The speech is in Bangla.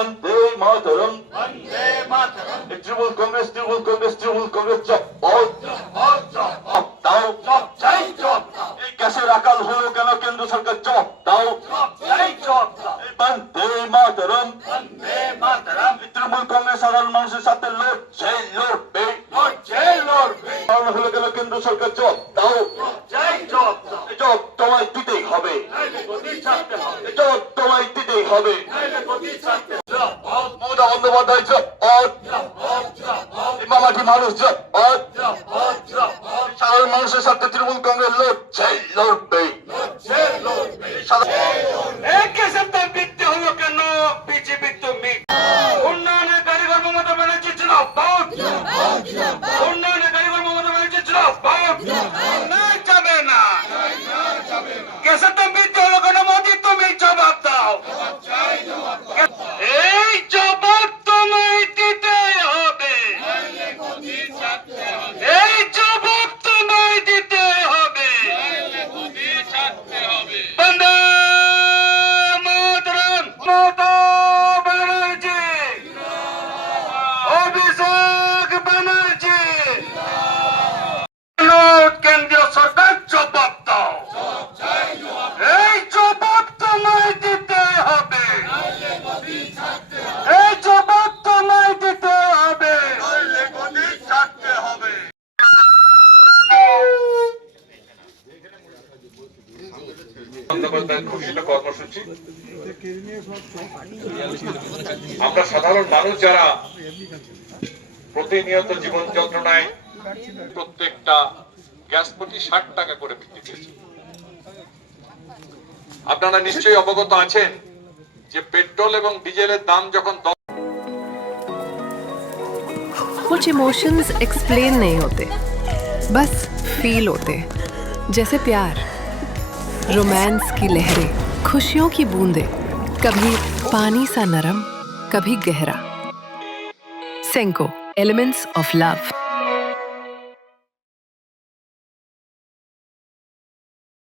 বন্দে মাতরম वंदे मातरम তৃণমূল কংগ্রেস জবাব দাও जब जय जब এই গ্যাসের আকাল হলো কেন কেন্দ্র সরকার জবাব দাও जब जय जब এই বন্দে মাতরম वंदे मातरम তৃণমূল কংগ্রেস সাধারণ মানুষের সাথে লড়বে और जय लॉर्ड কারণ হলো কেন কেন্দ্র সরকার জবাব দাও जय जब এই জবাব তোমায় দিতেই হবে नैले गोदी चाहते हो এই জবাব তোমায় দিতেই হবে नैले गोदी चाहते हो মমতা বন্দ্যোপাধ্যায় জবাব এই মামাটি মানুষ জবাব সাধারণ মানুষের সাথে তৃণমূল কংগ্রেস লড়বে जय लॉर्ड एक शब्द बिकते हुए के नो बीजेपी तो मिट उन्होंने कारीगर ममता बनर्जी चुनाव बहुत उन्होंने कारीगर ममता बनर्जी चुनाव बहुत नहीं जाबे ना कैसे तो बिकते हुए के नो मोदी तुम्हें जवाब दाओ এই জবাব তোমায় দিতে হবে এই জবাব তোমায় দিতে হবে বন্দে মাতরম মমতা ব্যানার্জি অভিষেক ব্যানার্জি কেন্দ্রীয় সরকার জবাব দাও এই জবাব তোমায় দিতে হবে এই জবাব তোমায় দিতে হবে নইলে গদি ছাড়তে হবে বন্দ্যোপাধ্যায়ের ঘোষিত কর্মসূচি আমরা সাধারণ মানুষ যারা প্রতিনিয়ত জীবন যন্ত্রণায় প্রত্যেকটা গ্যাস প্রতি 60 টাকা করে বৃদ্ধি পেয়েছে। আপনারা নিশ্চয়ই অবগত আছেন যে পেট্রোল এবং ডিজেলের দাম যখন कुछ इमोशंस एक्सप्लेन नहीं होते, बस फील होते, जैसे प्यार, रोमांस की लहरें, खुशियों की बूंदें, कभी पानी सा नरम, कभी गहरा। Senco, elements of love.